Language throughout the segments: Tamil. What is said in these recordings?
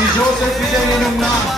சி ஜோசப் விஜய் எனும் நான்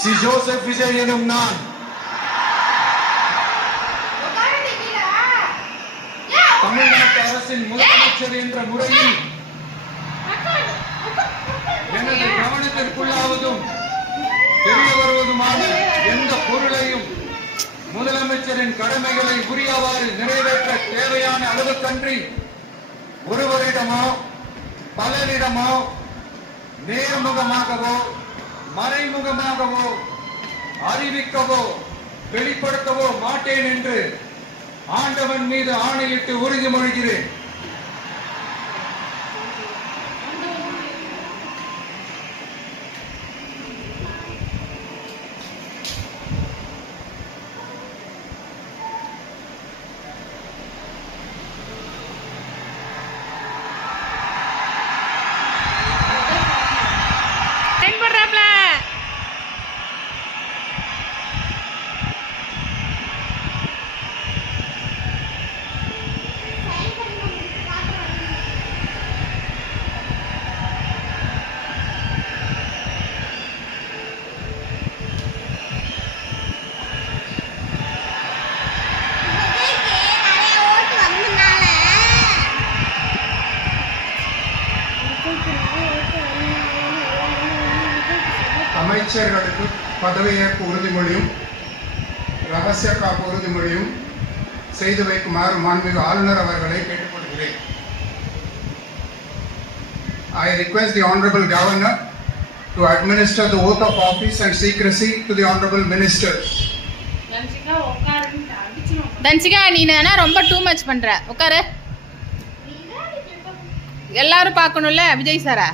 சி ஜோசப் விஜய் எனும் நான் தமிழ்நாட்டு அரசின் முதலமைச்சர் என்ற முறையில் எனது கவனத்திற்குள்ளாவதும் தெரிய வருவதுமான எந்த பொருளையும் முதலமைச்சரின் கடமைகளை உரியவாறு நிறைவேற்ற தேவையான அளவுக்கன்றி ஒருவரிடமோ பலரிடமோ நேர்முகமாகவோ மறைமுகமாகவோ அறிவிக்கவோ வெளிப்படுத்தவோ மாட்டேன் என்று ஆண்டவன் மீது ஆணையிட்டு உறுதிமொழிகிறேன். அமைச்சர்களுக்கு பதவியேற்பு உறுதிமொழியும் ரகசிய காப்பு உறுதிமொழியும் செய்து வைக்குமாறு மாண்புமிகு ஆளுநர் அவர்களை கேட்டுக்கொள்கிறேன். I request the Honorable Governor to administer the oath of office and secrecy to the Honorable Ministers. Dhanshika நீ ரொம்ப டூ மச் பண்ற. உட்காரு. எல்லாரும் பார்க்கணும்ல விஜய் சாரா.